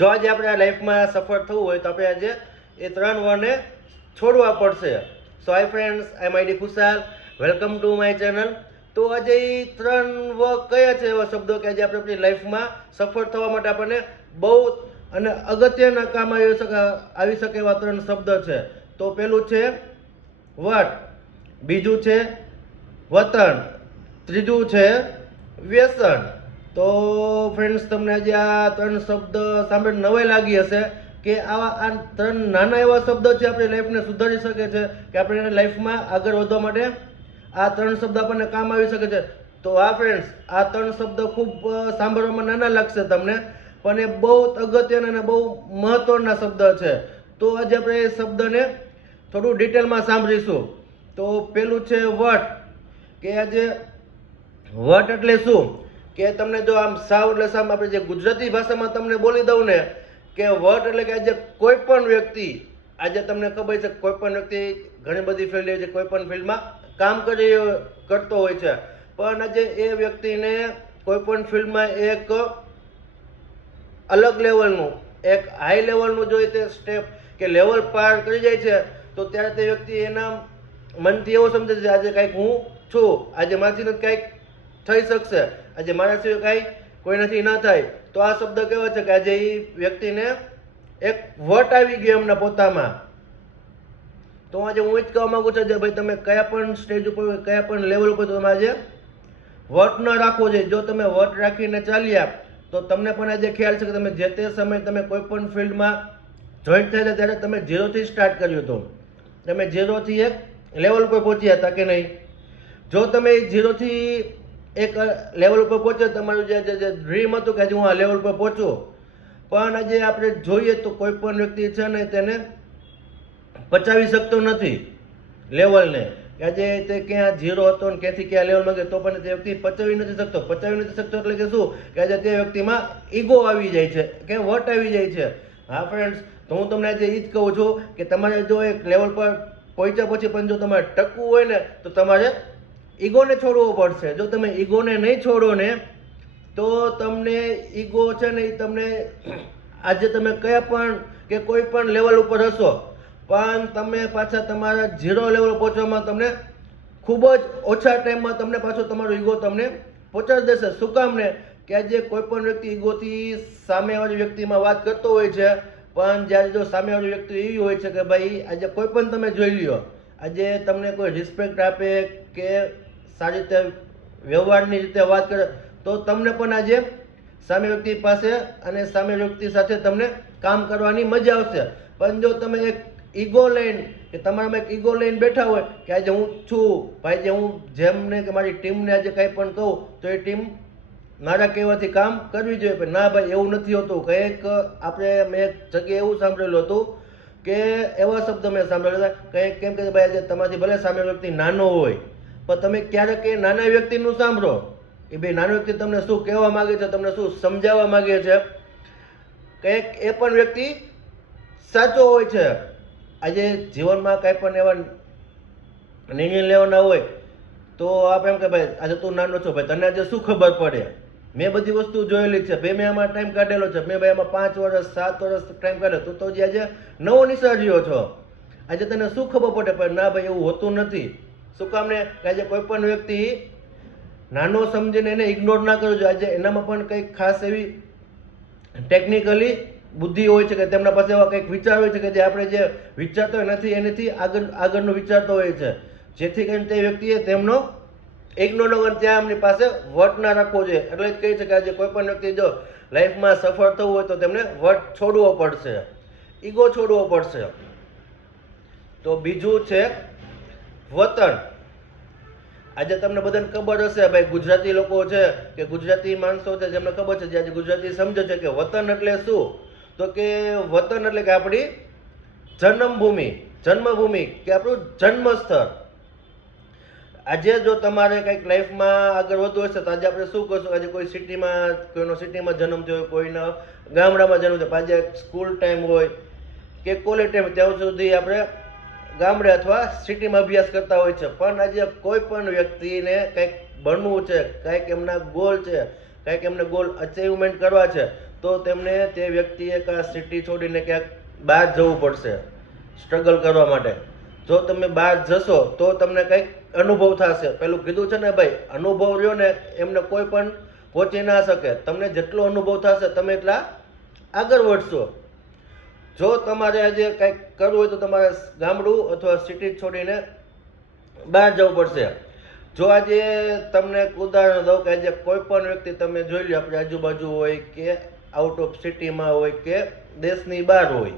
જો આજે આપણે લાઈફમાં સફળ થવું હોય તો આપણે આજે એ ત્રણ વને છોડવા પડશે. So hi friends I my D Khushal welcome to my channel તો આજે એ ત્રણ વ કયા છે એવા શબ્દો કે આજે આપણે આપણી લાઈફમાં સફળ થવા માટે આપણને બહુ અને અગત્યના કામ આવી શકે આવી શકે એવા ત્રણ શબ્દ છે. તો પેલું છે વટ, બીજું છે વતન, ત્રીજું છે વ્યસન. તો ફ્રેન્ડ્સ તમને આજે આ ત્રણ શબ્દ સાંભળીને નવાઈ લાગી હશે કે આવા આ ત્રણ નાના એવા શબ્દ છે આપણી લાઈફને સુધારી શકે છે કે આપણે લાઈફમાં આગળ વધવા માટે આ ત્રણ શબ્દ આપણને કામ આવી શકે છે. તો આ ફ્રેન્ડ્સ આ ત્રણ શબ્દ ખૂબ સાંભળવામાં નાના લાગશે તમને, પણ એ બહુ અગત્યના અને બહુ મહત્વના શબ્દ છે. તો આજે આપણે એ શબ્દને થોડું ડિટેલમાં સાંભળીશું. તો પેલું છે વટ, કે આજે વટ એટલે શું? કે તમને જો આમ સાવ એટલે સામ આપણે જે ગુજરાતી ભાષામાં તમને બોલી દઉં ને, કે વટ એટલે કે આજે કોઈ પણ વ્યક્તિ, આજે તમને ખબર છે કોઈ પણ વ્યક્તિ ઘણી બધી ફિલ્ડ છે કોઈ પણ ફિલ્ડમાં કામ કરી કરતો હોય છે. પણ આજે એ વ્યક્તિને કોઈ પણ ફિલ્ડમાં એક અલગ લેવલનું, એક હાઈ લેવલનું જોઈએ તે સ્ટેપ કે લેવલ પાર કરી જાય છે, તો ત્યારે તે વ્યક્તિ એના મનથી એવો સમજે છે, આજે કાંઈક હું છું, આજે મારાથી કાંઈક થઈ શકશે. આજે મારા સિવાય કાંઈ કોઈનાથી ન થાય. તો આ શબ્દ કેવો છે કે આજે એ વ્યક્તિને એક વટ આવી ગયો એમના પોતામાં. તો આજે હું એ જ કહેવા માંગુ છું કે ભાઈ તમે કયા પણ સ્ટેજ ઉપર કયા પણ લેવલ ઉપર તમે આજે વટ ન રાખવો જોઈએ. જો તમે વટ રાખીને ચાલ્યા, તો તમને પણ આજે ખ્યાલ છે કે તમે જે તે સમયે તમે કોઈ પણ ફિલ્ડમાં જોઈન્ટ થયા ત્યારે તમે ઝીરોથી સ્ટાર્ટ કર્યું હતું. તમે ઝીરોથી એક લેવલ પર પહોંચ્યા હતા કે નહીં? જો તમે ઝીરોથી એક લેવલ ઉપર પહોંચ્યો તમારું જે ડ્રીમ હતું કે હું આ લેવલ ઉપર પહોંચું. પણ આજે આપણે જોઈએ તો કોઈ પણ વ્યક્તિ છે ને તેને પચાવી શકતો નથી લેવલને કે આજે તે ક્યાં ઝીરો હતો ને ક્યાંથી ક્યાં લેવલમાં ગયો, તો પણ તે વ્યક્તિ પચાવી નથી શકતો. પચાવી નથી શકતો એટલે કે શું? કે આજે તે વ્યક્તિમાં ઈગો આવી જાય છે, કે વટ આવી જાય છે. હા ફ્રેન્ડ્સ તો હું તમને આજે એ જ કહું છું કે તમારે જો એક લેવલ પર પહોંચ્યા પછી પણ જો તમારે ટકવું હોય ને, તો તમારે ઈગોને છોડવો પડશે. જો તમે ઈગોને નહીં છોડો ને, તો તમને ઈગો છે ને એ તમને આજે તમે કયા પણ કે કોઈ પણ લેવલ ઉપર હશો, પણ તમે પાછા તમારા ઝીરો લેવલ પહોંચવામાં તમને ખૂબ જ ઓછા ટાઈમમાં તમને પાછો તમારો ઈગો તમને પહોંચાડી દેશે. શું કામ ને? કે આજે કોઈ પણ વ્યક્તિ ઈગોથી સામેવાળી વ્યક્તિમાં વાત કરતો હોય છે, પણ જ્યારે જો સામેવાળી વ્યક્તિ એવી હોય છે કે ભાઈ, આજે કોઈ પણ તમે જોઈ લ્યો, આજે તમને કોઈ રિસ્પેક્ટ આપે કે સારી રીતે વ્યવહારની રીતે વાત કરે, તો તમને પણ આજે સામે વ્યક્તિ પાસે અને સામે વ્યક્તિ સાથે તમને કામ કરવાની મજા આવશે. પણ જો તમે એક ઈગો લઈને, કે તમારામાં એક ઈગો લઈને બેઠા હોય, કે આજે હું છું, ભાઈ જે હું જેમને કે મારી ટીમને આજે કંઈ પણ કહું, તો એ ટીમ મારા કહેવાથી કામ કરવી જોઈએ. ના ભાઈ, એવું નથી હોતું. કંઈક આપણે, મેં એક જગ્યાએ એવું સાંભળેલું હતું કે એવા શબ્દ મેં સાંભળેલા હતા. કંઈક કેમ કે ભાઈ, આજે તમારાથી ભલે સામે વ્યક્તિ નાનો હોય પણ તમે ક્યારેક એ નાના વ્યક્તિનું સાંભળો. એ ભાઈ, નાનો વ્યક્તિ તમને શું કહેવા માંગે છે, તમને શું સમજાવવા માગે છે? કંઈક એ પણ વ્યક્તિ સાચો હોય છે. આજે જીવનમાં કાંઈ પણ એવા નિર્ણય લેવાના હોય, તો આપ એમ કે ભાઈ, આજે તું નાનો છો, ભાઈ, તને આજે શું ખબર પડે? મેં બધી વસ્તુ જોયેલી છે. ભાઈ, મેં આમાં ટાઈમ કાઢેલો છે. મેં ભાઈ, આમાં પાંચ વર્ષ, સાત વર્ષ ટાઈમ કાઢ્યો. તું તો જે આજે નવો નિસર્જ્યો છો. આજે તને શું ખબર પડે? પણ ના ભાઈ, એવું હોતું નથી. શું કામ ને? કે આજે કોઈ પણ વ્યક્તિ નાનો સમજીને એને ઇગ્નોર ના કરવો જોઈએ આજે એનામાં પણ કંઈક ખાસ એવી ટેકનિકલી બુદ્ધિ હોય છે કે તેમના પાસે એવા કંઈક વિચાર હોય છે કે જે આપણે જે વિચારતો હોય નથી એનાથી આગળ, આગળનું વિચારતો હોય છે. જેથી કરીને તે વ્યક્તિએ તેમનો ઇગ્નોર ન ત્યાં એમની પાસે વટ ના રાખવો જોઈએ. એટલે જ કહે છે કે આજે કોઈ પણ વ્યક્તિ જો લાઈફમાં સફળ થવું હોય તો તેમને વટ છોડવો પડશે. ઈગો છોડવો પડશે. તો બીજું છે વતન. આજે તમને બધાને ખબર હશે ભાઈ, ગુજરાતી લોકો છે કે ગુજરાતી માણસો છે, જેમને ખબર છે, જે આજે ગુજરાતી સમજે છે કે વતન એટલે શું? તો કે વતન એટલે કે આપણી જન્મભૂમિ જન્મભૂમિ કે આપણું જન્મસ્થળ. આજે જો તમારે કંઈક લાઈફમાં આગળ વધવું હશે, તો આજે આપણે શું કરશું? આજે કોઈ સિટીમાં કોઈનો સિટીમાં જન્મ થયો, કોઈનો ગામડામાં જન્મ થયો આજે સ્કૂલ ટાઈમ હોય કે કોલેજ ટાઈમ ત્યાં સુધી આપણે ગામડે અથવા સિટીમાં અભ્યાસ કરતા હોય છે. પણ આજે કોઈ પણ વ્યક્તિને કંઈક બનવું છે, કંઈક એમના ગોલ છે, કંઈક એમને ગોલ અચીવમેન્ટ કરવા છે, તો તેમને તે વ્યક્તિએ કાં સિટી છોડીને ક્યાંક બહાર જવું પડશે સ્ટ્રગલ કરવા માટે. જો તમે બહાર જશો, તો તમને કંઈક અનુભવ થશે. પેલું કીધું છે ને ભાઈ, અનુભવ રહ્યો ને એમને કોઈ પણ પહોંચી ના શકે. તમને જેટલો અનુભવ થશે, તમે એટલા આગળ વધશો. જો તમારે આજે કંઈક કરવું હોય તો તમારે ગામડું અથવા સિટી છોડીને બહાર જવું પડશે. જો આજે તમને એક ઉદાહરણ દઉં કે આજે કોઈ પણ વ્યક્તિ તમે જોઈ લો આપણી આજુબાજુ હોય કે આઉટ ઓફ સિટીમાં હોય કે દેશની બહાર હોય.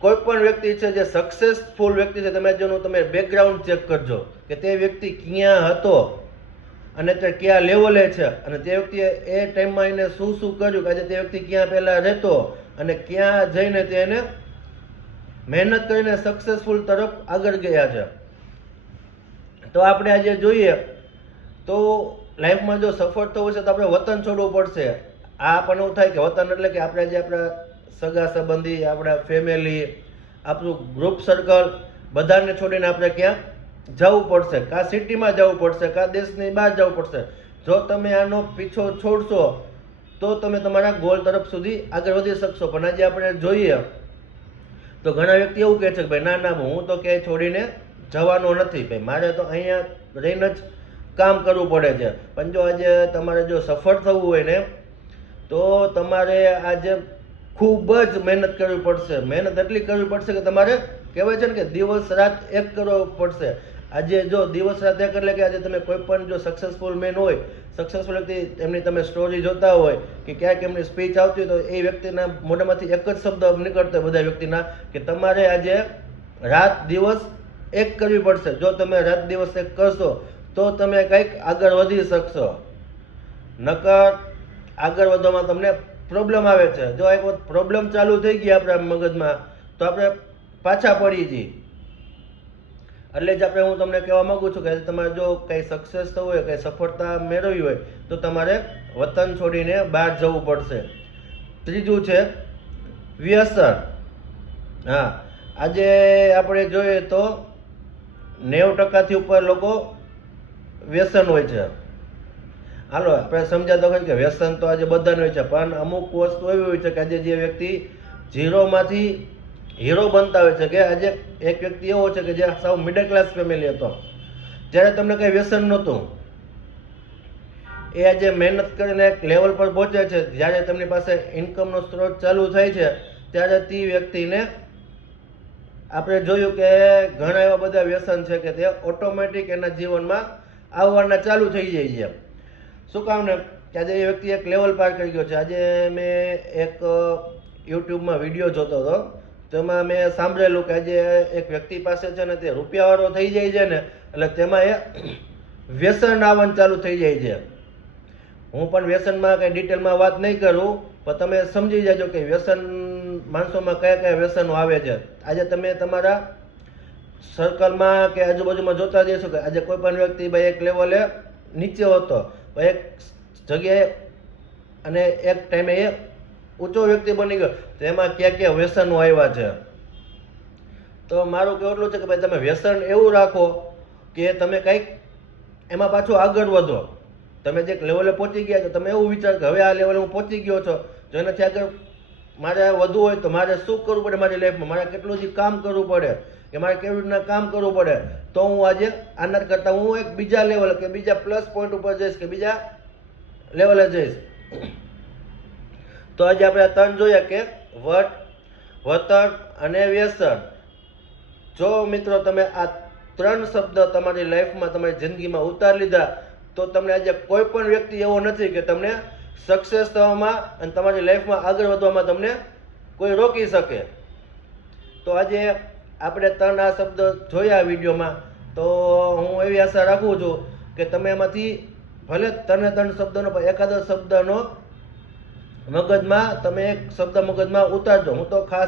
કોઈ પણ વ્યક્તિ છે જે સક્સેસફુલ વ્યક્તિ છે, તમે જેનું તમે બેકગ્રાઉન્ડ ચેક કરજો કે તે વ્યક્તિ ક્યાં હતો? અને તે કયા લેવલે છે? અને તે વ્યક્તિએ એ ટાઈમમાં એને શું શું કર્યું કે આજે તે વ્યક્તિ ક્યાં પહેલાં રહેતો અને ક્યાં જઈને તે એને મહેનત કરીને સક્સેસફુલ તરફ આગળ ગયા છે? તો આપણે આજે જોઈએ તો લાઈફમાં જો સફળ થવું છે તો આપણે વતન છોડવું પડશે. આ આપણને એવું થાય કે વતન એટલે કે આપણે જે આપણા સગા સંબંધી, આપણા ફેમિલી આપણું ગ્રુપ સર્કલ બધાને છોડીને આપણે ક્યાં જવું પડશે, કાં સિટીમાં જવું પડશે, કાં દેશની બહાર જવું પડશે. જો તમે આનો પીછો છોડશો, તો તમે તમારા ગોલ તરફ સુધી આગળ વધી શકશો. પણ આજે આપણે જોઈએ, તો ઘણા વ્યક્તિ એવું કહે છે કે, ભાઈ, ના ના, હું તો ક્યાંય છોડીને જવાનો નથી. ભાઈ, મારે તો અહીંયા રહીને જ કામ કરવું પડે છે. પણ જો આજે તમારે જો સફળ થવું હોય ને, તો તમારે આજે ખૂબ જ મહેનત કરવી પડશે. મહેનત એટલી કરવી પડશે કે તમારે કહેવાય છે ને કે દિવસ રાત એક કરવો પડશે. આજે જો દિવસ રાત એક એટલે કે આજે તમે કોઈ પણ જો સક્સેસફુલ મેન હોય સક્સેસફુલ વ્યક્તિ, એમની તમે સ્ટોરી જોતા હોય કે ક્યાંક એમની સ્પીચ આવતી હોય તો એ વ્યક્તિના મોઢામાંથી એક જ શબ્દ નીકળતો બધા વ્યક્તિના કે તમારે આજે રાત દિવસ એક કરવી પડશે. જો તમે રાત દિવસ એક કરશો, તો તમે કંઈક આગળ વધી શકશો. નકર આગળ વધવામાં તમને પ્રોબ્લેમ આવે છે. જો એક વખત પ્રોબ્લેમ ચાલુ થઈ ગઈ આપણા મગજમાં, તો આપણે પાછા પડી જઈએ. એટલે જ આપણે હું તમને કહેવા માગું છું કે તમારે જો કંઈ સક્સેસ થવું હોય, કંઈ સફળતા મેળવવી હોય, તો તમારે વતન છોડીને બહાર જવું પડશે. ત્રીજું છે વ્યસન. હા, આજે આપણે જોઈએ તો નેવું ટકાથી ઉપર લોકો વ્યસન હોય છે. હાલો, આપણે સમજાતો હોય કે વ્યસન તો આજે બધાને હોય છે, પણ અમુક વસ્તુ એવી હોય છે કે આજે જે વ્યક્તિ ઝીરોમાંથી હીરો બનતા હોય છે કે આજે એક વ્યક્તિ એવો છે કે જે સાવ મિડલ ક્લાસ ફેમિલી હતો. ત્યારે તમને કંઈ વ્યસન નહોતું? એ આજે મહેનત કરીને એક લેવલ પર પહોંચે છે. જ્યારે તેમની પાસે ઇન્કમનો સ્ત્રોત ચાલુ થાય છે, ત્યારે તે વ્યક્તિને આપણે જોયું કે ઘણા એવા બધા વ્યસન છે કે તે ઓટોમેટિક એના જીવનમાં આવવાના ચાલુ થઈ જાય છે. શું કામ ને? કે આજે એ વ્યક્તિ એક લેવલ પાર કરી ગયો છે. આજે મેં એક યુટ્યુબમાં વીડિયો જોતો હતો. તેમાં મેં સાંભળેલું કે આજે એક વ્યક્તિ પાસે છે ને તે રૂપિયાવાળો થઈ જાય છે ને, એટલે તેમાં એ વ્યસન આવવાનું ચાલુ થઈ જાય છે. હું પણ વ્યસનમાં કંઈ ડિટેલમાં વાત નહીં કરું, પણ તમે સમજી જાજો કે વ્યસન, માણસોમાં કયા કયા વ્યસનો આવે છે. આજે તમે તમારા સર્કલમાં કે આજુબાજુમાં જોતા જઈશું કે આજે કોઈ પણ વ્યક્તિ ભાઈ એક લેવલે નીચે હતો એક જગ્યાએ અને એક ટાઈમે એ ઊંચો વ્યક્તિ બની ગયો. તો એમાં ક્યાં ક્યાં વ્યસનો આવ્યા છે? તો મારું કહેવું એટલું છે કે ભાઈ તમે વ્યસન એવું રાખો કે તમે કંઈક એમાં પાછું આગળ વધો. તમે જે લેવલે પહોંચી ગયા છો, તમે એવું વિચાર કે હવે આ લેવલે હું પહોંચી ગયો છો. જો એનાથી આગળ મારે વધવું હોય તો મારે શું કરવું પડે મારી લાઈફમાં મારે કેટલું જ કામ કરવું પડે કે મારે કેવી રીતના કામ કરવું પડે? તો હું આજે આના કરતાં હું એક બીજા લેવલ કે બીજા પ્લસ પોઈન્ટ ઉપર જઈશ કે બીજા લેવલે જઈશ. તો આજે આપણે ત્રણ જોઈએ કે વટ વતન અને વ્યસન. જો મિત્રો તમે આ ત્રણ શબ્દ તમારી લાઈફમાં, તમારી જિંદગીમાં ઉતારી લીધા, તો તમને આજે કોઈ પણ વ્યક્તિ એવો નથી કે તમને સક્સેસ થવામાં અને તમારી લાઈફમાં આગળ વધવામાં તમને કોઈ રોકી શકે. તો આજે આપણે ત્રણ આ શબ્દ જોયા વિડીયોમાં. તો હું એવી આશા રાખું છું કે તમે એમાંથી ભલે ત્રણે ત્રણ શબ્દનો એકાદો શબ્દનો મગજમાં તમે એક શબ્દ મગજમાં ઉતારજો. હું તો ખાસ